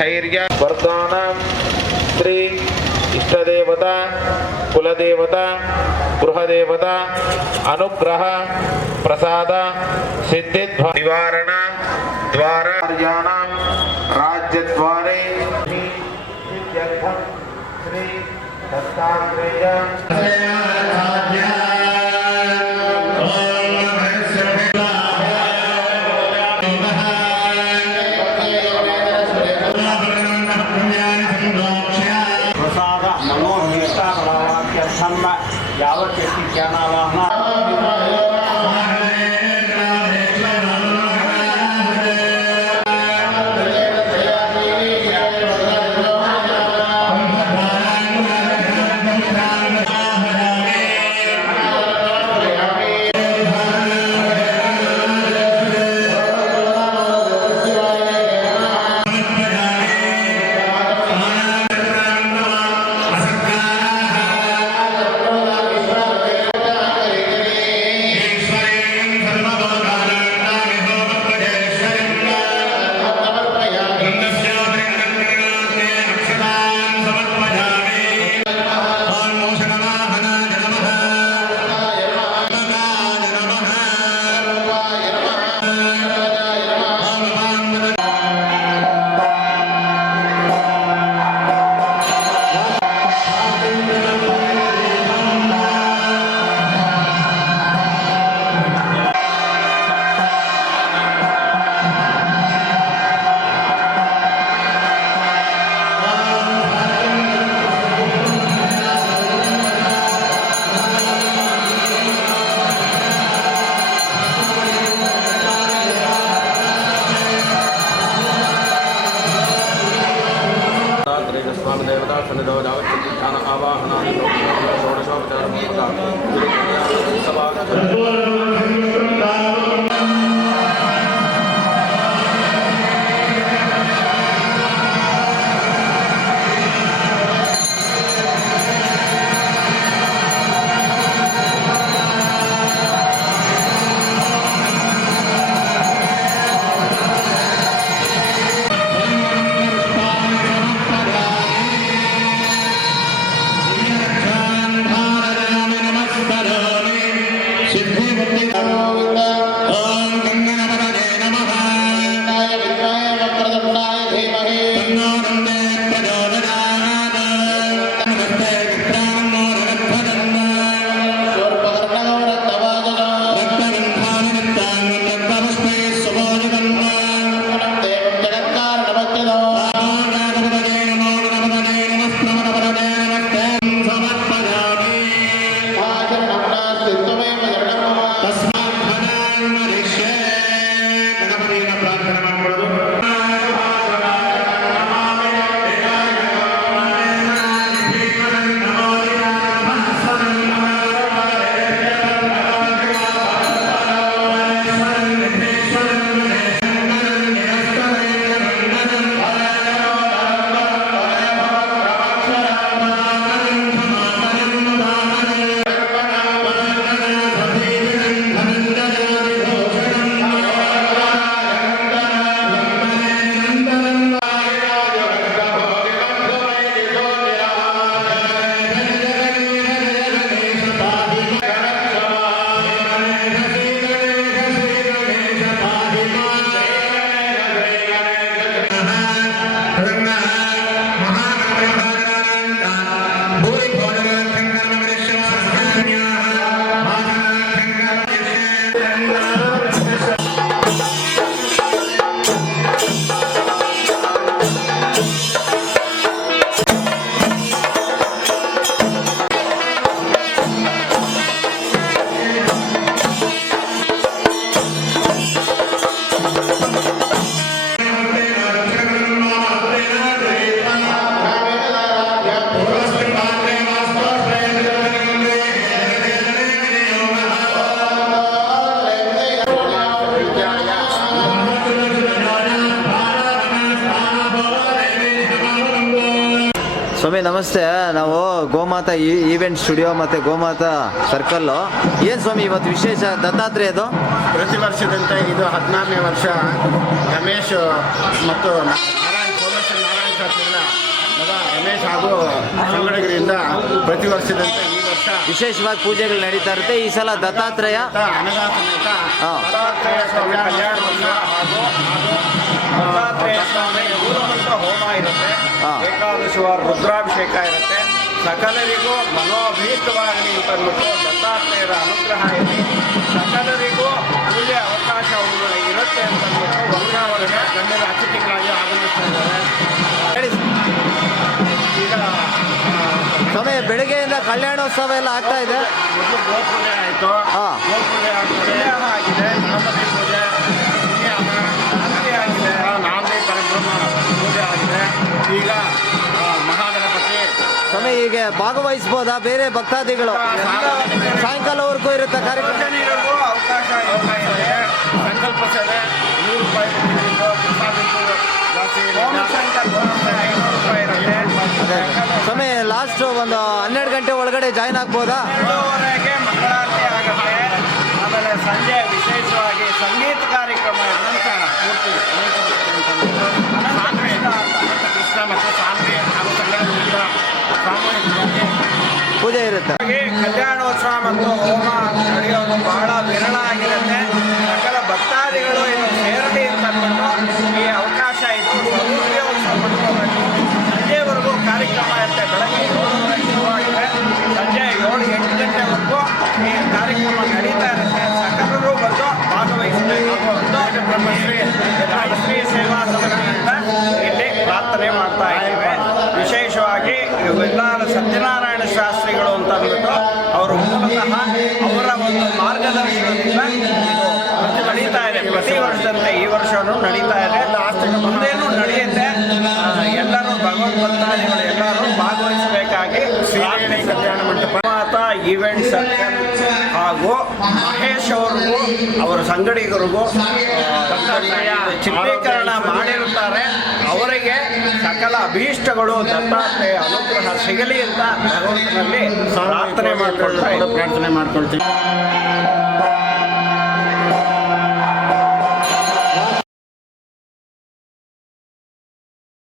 धैर्य वर्धमान श्री इष्टदेवता कुलदेवता गृहदेवता अनुग्रह प्रसाद सिद्धि निवारण द्वारा राज्य द्वारे श्री दत्तात्रेय ಸ್ವಾಮಿ ನಮಸ್ತೆ. ನಾವು ಗೋಮಾತಾ ಈವೆಂಟ್ ಸ್ಟುಡಿಯೋ ಮತ್ತು ಗೋಮಾತಾ ಸರ್ಕಲ್ಲು. ಏನು ಸ್ವಾಮಿ ಇವತ್ತು ವಿಶೇಷ ದತ್ತಾತ್ರೇಯದು? ಪ್ರತಿ ವರ್ಷದಂತೆ ಇದು 14ನೇ ವರ್ಷ. ರಮೇಶ್ ಮತ್ತು ಶಾಸ್ತ್ರಿಗಳ ಮಗ ರಮೇಶ್ ಹಾಗೂ ಸಂಗಡಿಗರಿಂದ ಪ್ರತಿ ವರ್ಷದಂತೆ ಈ ವರ್ಷ ವಿಶೇಷವಾಗಿ ಪೂಜೆಗಳು ನಡೀತಾ ಇರುತ್ತೆ. ಈ ಸಲ ದತ್ತಾತ್ರೇಯ ಅನಘಾ ಸಮೇತ ಹಾ. ದತ್ತಾತ್ರೇಯ ಸ್ವಾಮಿ ಕಲ್ಯಾಣೋತ್ಸವ ಹಾಗೂ ದತ್ತಾತ್ರೇಯ ಸ್ವಾಮಿ ಊರಮಂತ ಹೋಮ ಇರುತ್ತೆ. ಹಾ. ಏಕಾದಶವಾರ ರುದ್ರಾಭಿಷೇಕ ಇರುತ್ತೆ. ಸಕಲರಿಗೂ ಮನೋಭೀಷ್ಟವಾಗಲಿ ಅಂತ ಅಂದ್ಬಿಟ್ಟು ದತ್ತಾತ್ರೇಯರ ಅನುಗ್ರಹ ಇದೆ. ಸಕಲರಿಗೂ ಪೂಜೆ ಅವಕಾಶ ಇರುತ್ತೆ ಅಂತ ಅಂದ್ಬಿಟ್ಟು ವರ್ಗಾವಣೆಗೆ ಗಣ್ಯರ ಅತಿಥಿಗಳಾಗಿ ಆಗಮಿಸ್ತಾ ಇದ್ದಾರೆ. ಹೇಳಿ ಈಗ ಸಮಯ ಬೆಳಗ್ಗೆಯಿಂದ ಕಲ್ಯಾಣೋತ್ಸವ ಎಲ್ಲ ಆಗ್ತಾ ಇದೆ. ಮೊದಲು ಗೋಪೂಜೆ ಆಯಿತು. ಹಾ. ಗೋಪೂಜೆ ಆಗಿದೆ, ಗಣಪತಿ ಪೂಜೆ, ಪುಣ್ಯಾಹ, ನಾಂದಿ ಆಗಿದೆ, ನಾಂದಿ ಪರಬ್ರಹ್ಮ ಪೂಜೆ ಆಗಿದೆ. ಈಗ ಮಹಾಗಣಪತಿ ಸಮಯ ಹೀಗೆ ಭಾಗವಹಿಸ್ಬೋದಾ ಬೇರೆ ಭಕ್ತಾದಿಗಳು? ಸಾಯಂಕಾಲವರೆಗೂ ಇರುತ್ತೆ ಕಾರ್ಯಕ್ರಮ. ಸಾರ್ವಜನಿಕರಿಗೂ ಅವಕಾಶ ಇದೆ. ಸಂಕಲ್ಪ ಸೇವೆ ₹100 ಜಾಸ್ತಿ ಇದೆ. ₹500 ಇರುತ್ತೆ. ಸಮಯ ಲಾಸ್ಟ್ ಒಂದು 12 ಗಂಟೆ ಒಳಗಡೆ ಜಾಯ್ನ್ ಆಗ್ಬೋದಾ? 2:30ಗೆ ಮಂಗಳಾರತಿ ಆಗುತ್ತೆ. ಆಮೇಲೆ ಸಂಜೆ ವಿಶೇಷವಾಗಿ ಸಂಗೀತ ಕಾರ್ಯಕ್ರಮ ಅನಂತ ಮೂರ್ತಿ ಕೃಷ್ಣ ಮತ್ತು ಸಾನ್ವಿ ಹಾಗೂ ಸಂಗಡಿಗರಿಂದ ಸಾಮೂಹಿಕವಾಗಿ ಪೂಜೆ ಇರುತ್ತೆ. ಕಲ್ಯಾಣೋತ್ಸವ ಮತ್ತು ಹೋಮ ನಡೆಯೋದು ಬಹಳ ವಿರಳ ಆಗಿರುತ್ತೆ. ಸಕಲ ಭಕ್ತಾದಿಗಳು ಇದು ಸೇರಲಿ ಅಂತ ಅಂದ್ಬಿಟ್ಟು ಈ ಅವಕಾಶ ಇದು ಸದುಪಯೋಗ ಪಡ್ಕೋಬೇಕು. ಸಂಜೆವರೆಗೂ ಕಾರ್ಯಕ್ರಮ ಇರುತ್ತೆ. ಬೆಳಗ್ಗೆ 7:30 ಶುರುವಾಗಿದೆ. ಸಂಜೆ 7-8 ಗಂಟೆವರೆಗೂ ಈ ಕಾರ್ಯಕ್ರಮ ನಡೀತಾ ಇರುತ್ತೆ. ಸಕಲರು ಬಂದು ಭಾಗವಹಿಸಬೇಕು ಅಂತ ಬ್ರಹ್ಮಶ್ರೀ ರಾಜಶ್ರೀ ಸೇವಾ ಸಮಿತಿಯಿಂದ ಇಲ್ಲಿ ಪ್ರಾರ್ಥನೆ ಮಾಡ್ತಾ ಇದ್ದೇವೆ. ವಿಶೇಷವಾಗಿ ಎಲ್ಲರ ಸತ್ಯನಾರಾಯಣ ಶಾಸ್ತ್ರಿಗಳು ಅಂತ ಅಂದ್ಬಿಟ್ಟು ಅವರು ಮೂಲತಃ ಅವರ ಒಂದು ಮಾರ್ಗದರ್ಶನದಿಂದ ಇದು ನಡೀತಾ ಇದೆ. ಪ್ರತಿ ವರ್ಷದಂತೆ ಈ ವರ್ಷವೂ ನಡೀತಾ ಇದೆ. ಮುಂದೇನು ನಡೆಯುತ್ತೆ. ಎಲ್ಲರೂ ಭಗವದ್ಭಕ್ತಾದಿಗಳು ಎಲ್ಲರೂ ಭಾಗವಹಿಸಬೇಕಾಗಿ ಶ್ರೀರೇಣಿ ಕಲ್ಯಾಣ ಮಂಟಪ ಮಾತಾ ಈವೆಂಟ್ ಸರ್ಕಲ್ ಹಾಗೂ ಮಹೇಶ್ ಅವ್ರಿಗೂ ಅವರ ಸಂಗಡಿಗರಿಗೂ ಚಿತ್ರೀಕರಣ ಮಾಡಿರುತ್ತಾರೆ. ಅವರಿಗೆ ಸಕಲ ಅಭೀಷ್ಟಗಳು ದತ್ತಾತ್ರೇಯ ಅನುಗ್ರಹ ಸಿಗಲಿ ಅಂತ ಭಗವಂತನಲ್ಲಿ ಪ್ರಾರ್ಥನೆ ಮಾಡ್ಕೊಳ್ತಾ ಪ್ರಾರ್ಥನೆ ಮಾಡ್ಕೊಳ್ತೀವಿ.